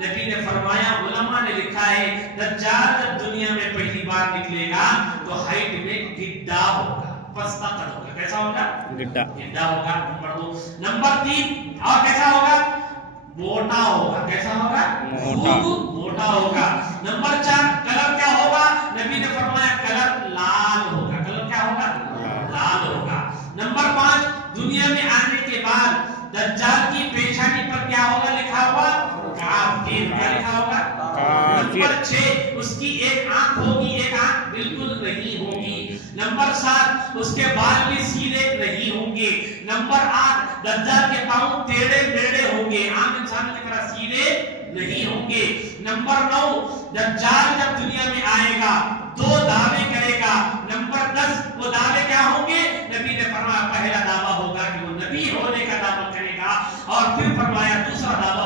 نبی نے فرمایا، علماء نے لکھا ہے دجال جب دنیا میں پہلی بار نکلے گا تو ہائٹ میں گڈھا ہوگا، پستہ قد ہوگا. کیسا ہوگا؟ گڈھا ہوگا. نمبر 2. نمبر 3 اور کیسا ہوگا؟ موٹا ہوگا. کیسا ہوگا؟ موٹا ہوگا. نمبر 4 کلر کیا ہوگا؟ نبی نے فرمایا کلر لال ہوگا. کلر کیا ہوگا؟ لال ہوگا. نمبر 5 دنیا میں آنے کے بعد دجال کی پیشانی پر کیا ہوگا لکھا ہوا؟ کافر. کیا لکھا ہوگا؟ نمبر 6 اس کی ایک آنکھ ہوگی، ایک آنکھ بالکل نہیں ہوگی. نمبر 7 اس کے بال بھی سیدھے نہیں ہوں گے. نمبر 8 دجال کے پاؤں ٹیڑھے میڑھے ہوں گے، عام انسان کی طرح سیدھے نہیں ہوں گے. نمبر 9 دجال جب دنیا میں آئے گا 2 دعوے کرے گا. نمبر 10 وہ دعوے کیا ہوں گے؟ نبی نے فرمایا پہلا دعویٰ ہوگا کہ وہ نبی ہونے کا دعویٰ کرے گا، اور پھر فرمایا دوسرا دعویٰ